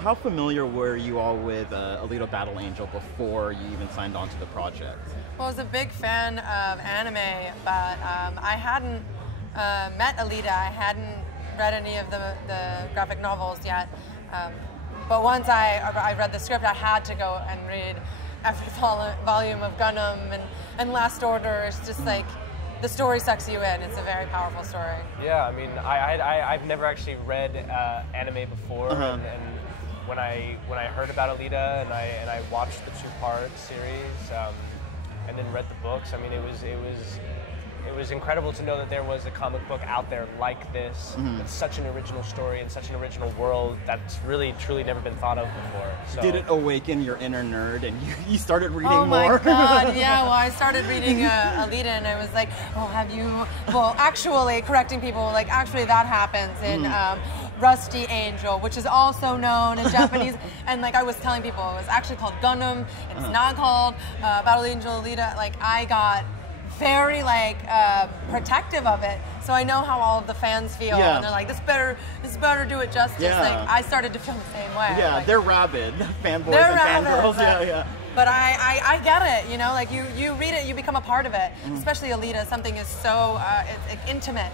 How familiar were you all with Alita Battle Angel before you even signed on to the project? Well, I was a big fan of anime, but I hadn't met Alita. I hadn't read any of the graphic novels yet. But once I read the script, I had to go and read every volume of Gundam and Last Order. It's just like, the story sucks you in. It's a very powerful story. Yeah, I mean, I've never actually read anime before, and when I heard about Alita and I watched the two-part series, and then read the books, I mean, it was incredible to know that there was a comic book out there like this, with such an original story and such an original world that's really, truly never been thought of before. So. Did it awaken your inner nerd and you started reading more? Oh my God, yeah, well, I started reading Alita and I was like, well, actually, correcting people, like, actually that happens in Rusty Angel, which is also known in Japanese, and like I was telling people, it was actually called Gundam, it's not called Battle Angel Alita. Like, I got very protective of it, so I know how all of the fans feel, and they're like, this better do it justice. Like, I started to feel the same way. Yeah, like, they're rabid fanboys and fangirls. But I get it, you know, like you read it, you become a part of it. Especially Alita, something is so it's intimate.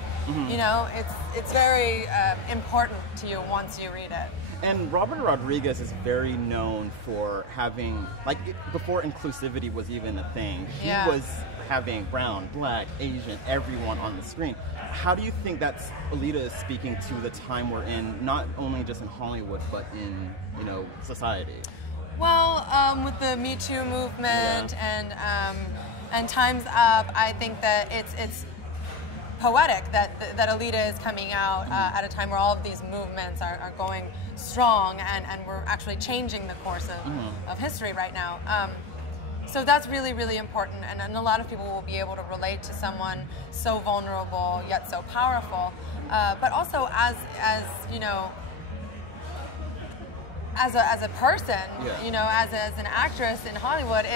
You know, it's very important to you once you read it. And Robert Rodriguez is very known for having, like, before inclusivity was even a thing, he was having brown, black, Asian, everyone on the screen. How do you think that's Alita is speaking to the time we're in, not only just in Hollywood, but in, you know, society? Well, with the Me Too movement and Time's Up, I think that it's poetic that Alita is coming out at a time where all of these movements are going strong and we're actually changing the course of history right now. So that's really, really important, and a lot of people will be able to relate to someone so vulnerable yet so powerful. But also as you know, as a person, you know, as an actress in Hollywood,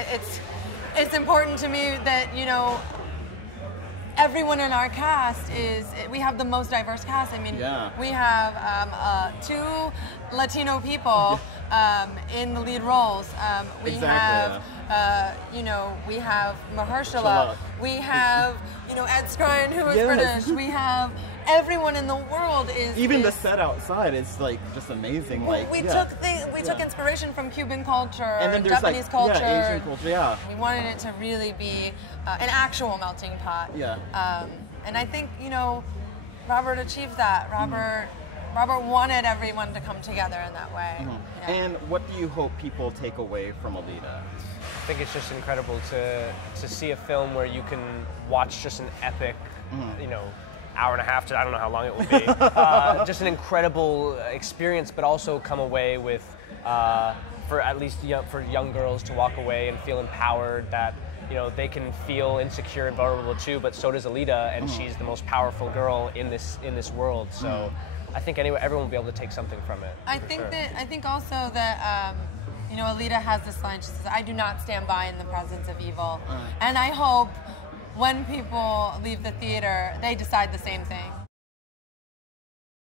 it's important to me that, you know, everyone in our cast we have the most diverse cast. I mean, we have 2 Latino people in the lead roles. We have, you know, we have Mahershala. We have, you know, Ed Skrein, who is British. We have everyone in the world even the set outside is like just amazing. Like, we took inspiration from Cuban culture and Japanese like, culture. Asian culture. We wanted it to really be an actual melting pot. And I think, you know, Robert achieved that. Robert wanted everyone to come together in that way. And what do you hope people take away from Alita? I think it's just incredible to see a film where you can watch just an epic, you know, hour and a half to, I don't know how long it will be, just an incredible experience, but also come away with, for at least for young girls to walk away and feel empowered that, you know, they can feel insecure and vulnerable too, but so does Alita, and she's the most powerful girl in this world. So I think everyone will be able to take something from it. I think also that you know, Alita has this line. She says, "I do not stand by in the presence of evil," and I hope when people leave the theater, they decide the same thing.